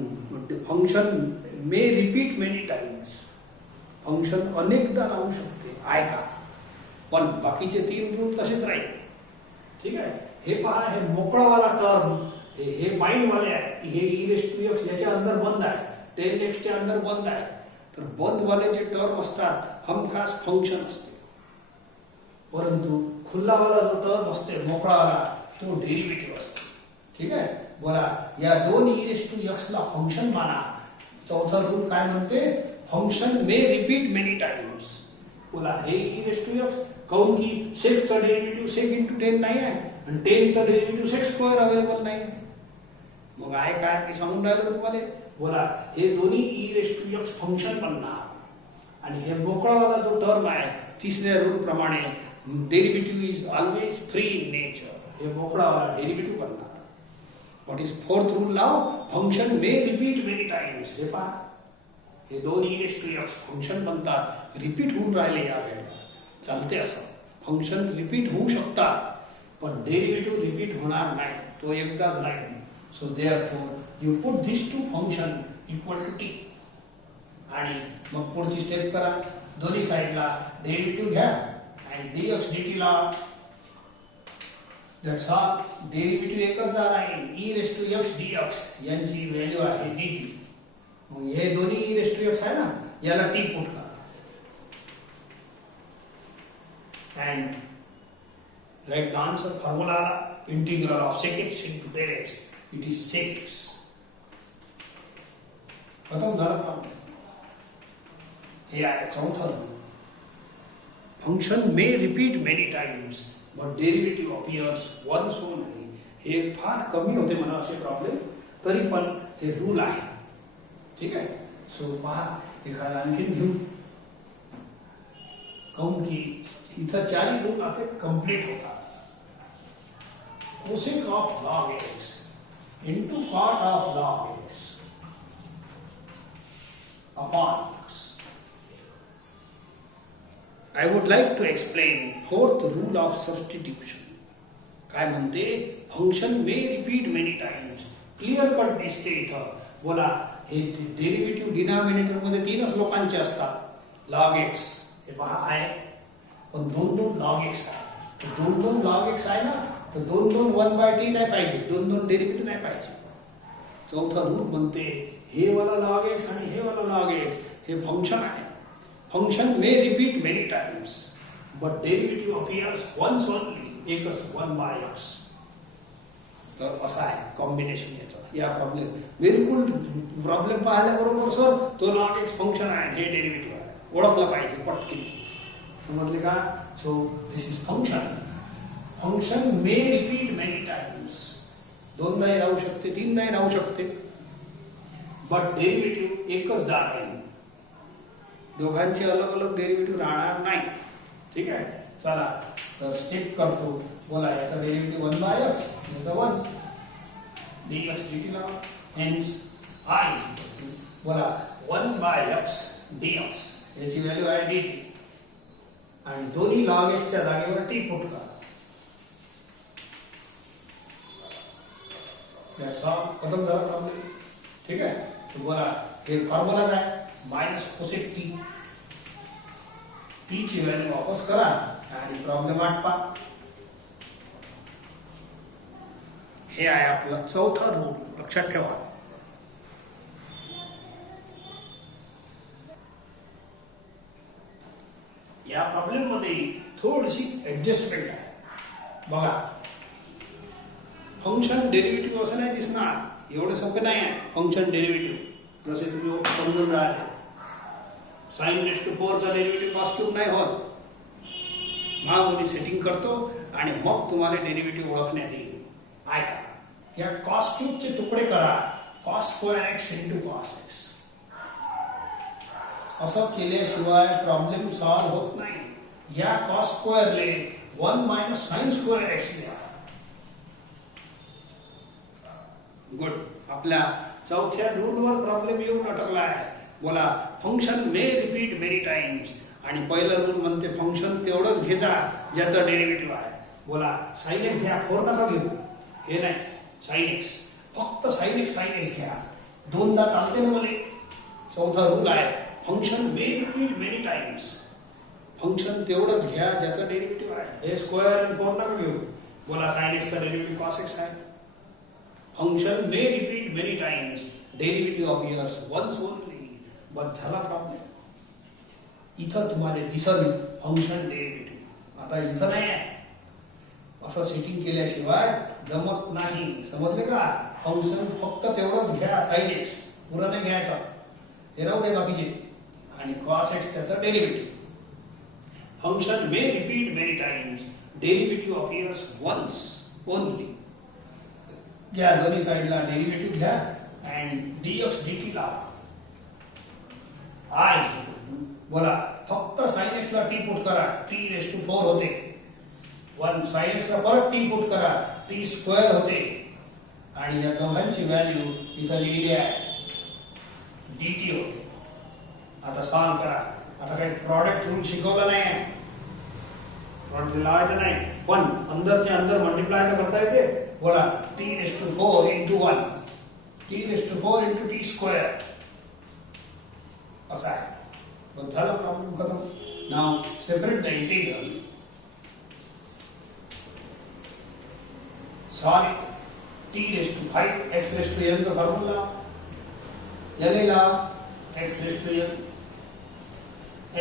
function may repeat many times. Function अनेकदा राहू शकते, आहे का? पण बाकीचे 3 रूल तसेच राहील. ठीक आहे. हे पहा, हे मोकळावाला टर्म, हे बाइंड वाले आहे. हे e⁻x याच्या अंदर बंद आहे, 10x च्या अंदर बंद आहे. तर बंद वाले जे टर्म असतात हमखास फंक्शन असते, परंतु खुल्लावाला जो टर्म असते मोकळावाला तो डेरिव्हेटिव्ह असतो. ठीक आहे. बोला या दोन e⁻x ला फंक्शन माना. चौथा रूल काय म्हणते? Function may repeat many times. बोला हे e⁻x काऊन की सेक्सचा डेरिव्हेटिव्ह सेक इंटू 10 नाही आहे आणि 10चा डेरिव्हेटिव्ह सेक स्क्वेअर अवेलेबल नाही. मग आहे काय मी सांगून राहिलो तुम्हाला. बोला हे दोन्ही e⁻x फंक्शन बनणार आणि हे मोकळावाला जो टर्म आहे तिसऱ्या रूल प्रमाणे derivative is always free in nature. हे मोकळावाला डेरिव्हेटिव्ह बनणार. What is fourth rule now? Function may repeat many times. हे पहा, हे दोन e⁻x फंक्शन बनतात, रिपीट होऊन राहिले या वेळेला. चालते असं, फंक्शन रिपीट होऊ शकतात पण डेरिव्हेटिव्ह रिपीट होणार नाही, तो एकदाच राहील. So therefore you put this to function equal to t आणि मग पुढची स्टेप करा. दोन्ही साईडला डेरिव्हेटिव्ह घ्या आणि dx dt ला. That's all. डेरिव्हेटिव्ह एकचदा राहील, e⁻x dx यांची व्हॅल्यू आहे dt. मग हे दोन्ही e⁻x आहे ना, याला टी पुट करा and write the answer formula. Integral of sec x into del x, it is sec x. खत्म झालं काम. हे आहे चौथा rule. Function may repeat many times but derivative appears once only. हे फार कमी होते म्हणा असे प्रॉब्लेम, तरी पण हे रूल आहे. ठीक आहे. सो पहा, एखादा आणखीन घेऊ. काऊन की इथं 4 रूल आपले कंप्लीट होतात. cosec of log x into cot of log x upon x. I would like to explain fourth rule of substitution. काय म्हणते? Function may repeat many times. Clear cut दिसते इथं. बोला हे डेरिव्हेटिव्ह डिनॉमिनेटर मध्ये 3च लोकांचे असतात. log x हे पहा आहे, पण 2 log x आहे. तर 2 log x आहे ना, तर 2 1/t नाही पाहिजे, 2 डेरिव्हेटिव्ह नाही पाहिजे. चौथा रूल म्हणते हे वाला log x आणि हे वाला log x हे फंक्शन आहे. Function may repeat many times but derivative appears once only. एकच 1/x. तर असा आहे कॉम्बिनेशन याचा. या प्रॉब्लेम बिलकुल प्रॉब्लेम पाहिल्याबरोबर सर तो log x फंक्शन आहे, हे डेरिव्हेटिव्ह आहे, ओळखलं पाहिजे पटकन. समजले का? So this is function. Function may repeat many times. 2 नाही राहू शकते, 3 नाही राहू शकते, बट डेरिव्हेटिव्ह एकचदा राहील. दोघांचे अलग अलग डेरिव्हेटिव्ह राहणार नाही. ठीक आहे. चला तर स्टेप करतो. बोला याचा डेरिव्हेटिव्ह 1/x, याचा 1 dx dt ला. हेन्स I बोला 1/x dx याची व्हॅल्यू आहे dt आणि दोन्ही log x च्या जागेवर t पुट करा. That's all. खतम झाला प्रॉब्लेम. ठीक आहे. तो बोला हे फॉर्म्युला काय? -cosec t. t ची व्हॅल्यू वापस करा आणि प्रॉब्लेम आटपा. हे आहे आपला चौथा रूल. लक्षात ठेवा. या प्रॉब्लेम मध्ये थोडीशी ऍडजस्टमेंट आहे. बघा फंक्शन डेरिव्हेटिव्ह असं नाही दिसणार, एवढं सोपे नाही आहे फंक्शन डेरिव्हेटिव्ह. जसे तुम्ही समजून राहिले sin raised to 4 चा डेरिव्हेटिव्ह cos क्यूब नाही होत. मग मी सेटिंग करतो आणि मग तुम्हाला डेरिव्हेटिव्ह ओळखण्यात येईल. ऐका, या cos क्यूब चे तुकडे करा cos square x into cos x. असं केल्याशिवाय प्रॉब्लेम सॉल्व्ह होत नाही. या cos स्क्वेअरले 1 minus sin square x लिहा. गुड. आपल्या चौथ्या रूलवर प्रॉब्लेम येऊन अटकला आहे. बोला function may repeat many times. आणि पहिला रूल म्हणते फंक्शन तेवढंच घ्यायचा ज्याचा डेरिव्हेटिव्ह आहे. बोला sin x घ्या, 4 नका घेऊ. हे नाही, sin x फक्त sin x घ्या. दोनदा चालते ना मला. चौथा रूल आहे function may repeat many times. Function तेवढंच घ्या ज्याचा डेरिव्हेटिव्ह आहे. हे स्क्वेअर आणि 4 नका घेऊ. बोला sin x चा डेरिव्हेटिव्ह cos x आहे. Function may repeat many times, derivative appears once only. बस झाला प्रॉब्लेम. इथं तुम्हाला दिसल फंक्शन डेरिव्हेटिव्ह. आता इथं नाही आहे. असं सेटिंग केल्याशिवाय जमत नाही. समजले का? फंक्शन फक्त तेवढंच घ्या sin x, पुरा नाही घ्यायचा. हे राहू दे बाकीचे. आणि cos x त्याचा derivative. Function may repeat many times, derivative appears once only. घ्या दोन्ही साइडला डेरिव्हेटिव्ह घ्या आणि dx dt लावा. I बोला फक्त sin x ला t पुट करा, t raised to 4 होते. 1 sin x ला परत t पुट करा, t स्क्वेअर होते. आणि या दोघांची व्हॅल्यू इथं लिहिली आहे, dt होते. आता सॉल्व करा. आता काही प्रॉडक्ट रूल शिकवला नाही आहे. प्रॉडक्ट लावायचं नाही, पण अंदरच्या अंदर मल्टिप्लाय करता येते. बोला t raised to 4 into 1, t raised to 4 into t square. असा आहे. पण झाला प्रॉब्लेम खतम. Now separate the integral. Sorry, t raised to 5 x raised to n चा फॉर्म्युला याने ला x raised to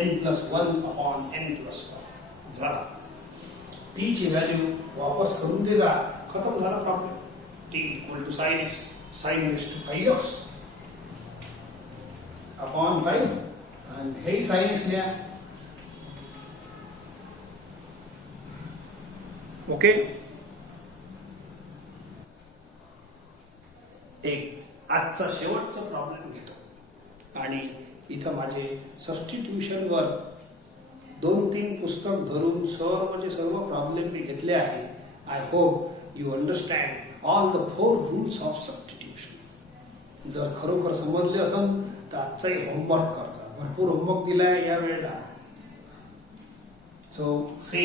n plus 1 upon n plus 1. झाला. t ची व्हॅल्यू वापस करून दे जा. खत्म झाला problem. t equal to sin x, sin raised to 5x upon 5 and हे sin x लिहा. ओके. एक आजचा शेवटचा प्रॉब्लेम घेतो. आणि इथं माझे सबस्टिट्यूशनवर 2-3 पुस्तक धरून सर्व प्रॉब्लेम मी घेतले आहे. I hope you understand all the 4 rules of substitution. जर खरोखर समजले असेल तर आजचाही होमवर्क करता. भरपूर होमवर्क दिलाय या वेळेला. सो सी,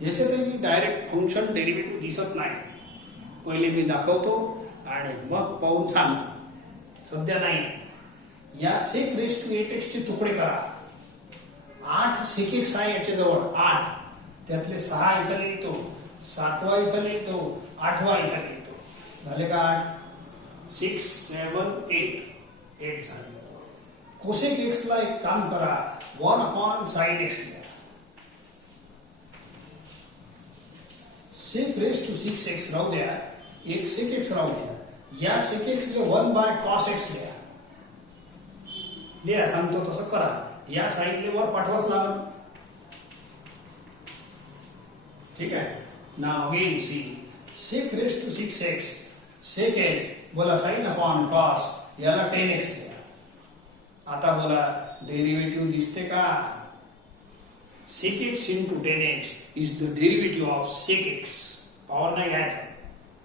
याच्यातही डायरेक्ट फंक्शन डेरिव्हेटिव्ह दिसत नाही. पहिले मी दाखवतो आणि मग पाहून सांगतो. सध्या नाही. या sec raised to 8x चे तुकडे करा. 8 sec x आहे याच्या जवळ. 8 त्यातले 6 इथं लिहितो, 7वा इथं लिहितो, 8वा इथं लिहितो. झाले का? 6, 7, 8 झाले. कोसेक x ला एक काम करा, 1 upon sin x लिहा. sec raised to 6x राहू द्या, एक sec x राहू द्या. या sec x ले 1 by cos x लिहा. लिहा, सांगतो तसं करा. या साईडले वर पाठवाच लागेल. ठीक आहे. Now again see, sec raised to 6x, sec x बोला sin upon cos, याला 10x लिहा. आता बोला डेरिव्हेटिव्ह दिसते का? sec x into 10x is the derivative of sec x. Power नाही घ्यायचा.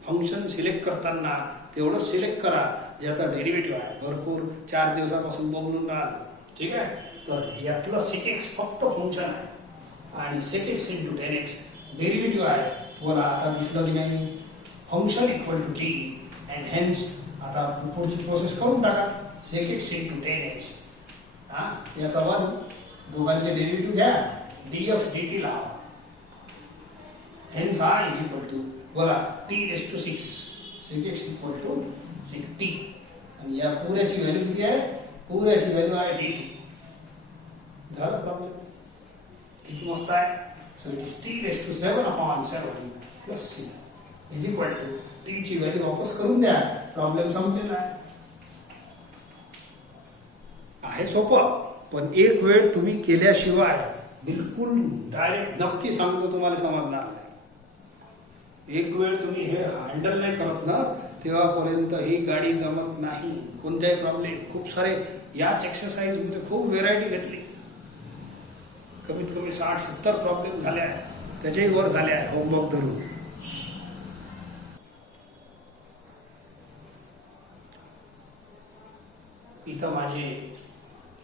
फंक्शन सिलेक्ट करताना तेवढं सिलेक्ट करा ज्याचा डेरिव्हेटिव्ह आहे. भरपूर 4 दिवसापासून बोलून राहिलो. ठीक आहे. तर यातलं sec x फक्त फंक्शन आहे आणि sec x into 10x derivative आहे. बोला आता दिसलं की नाही? Function equal to t and hence आता पुढची प्रोसेस करून टाका. sec x into 10x, याचा 1, दोघांचे डेरिव्हेटिव्ह घ्या, dx dt लावा. hence I is equal to बोला t raised to 6, sec x equal to 6t. आणि या पुऱ्याची व्हॅल्यू किती आहे? पुऱ्याची व्हॅल्यू आहे dt. झालं प्रॉब्लेम. किती मस्त आहे. So it is t raised to 7 upon 7 plus c is equal to t ची व्हॅल्यू वापस करून द्या. प्रॉब्लेम संपलेला आहे. आहे सोपं, पण एक वेळ तुम्ही केल्याशिवाय बिलकुल डायरेक्ट नक्की सांगतो तुम्हाला समजणार नाही. एक वेळ तुम्ही हे हँडल नाही करत ना, तेव्हापर्यंत ही गाडी जमत नाही. कोणत्याही प्रॉब्लेम, खूप सारे याच एक्सरसाइज मध्ये खूप व्हेरायटी घेतली, कमीत कमी 60-70 प्रॉब्लेम झाले आहे, त्याच्याही वर झाले आहे होमवर्क धरून. इथं माझे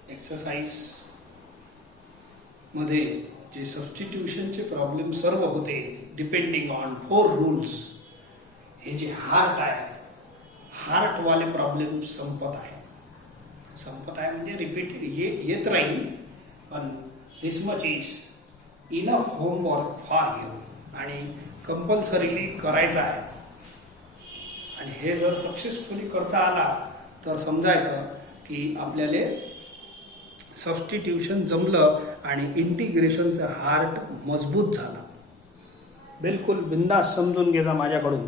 एक्सरसाइज मध्ये जे सबस्टिट्यूशनचे प्रॉब्लेम सर्व होते डिपेंडिंग ऑन 4 रूल्स, हे जे हार्ट आहे, हार्टवाले प्रॉब्लेम संपत आहे. संपत आहे म्हणजे रिपीट येत राहील, पण this much is enough homework for you, आणि कंपल्सरीली करायचं आहे. आणि हे जर सक्सेसफुली करता आला तर समजायचं की आपल्याला सबस्टिट्यूशन जमलं आणि इंटिग्रेशनचं हार्ट मजबूत झालं. बिलकुल बिंदास समजून घ्यायचा माझ्याकडून.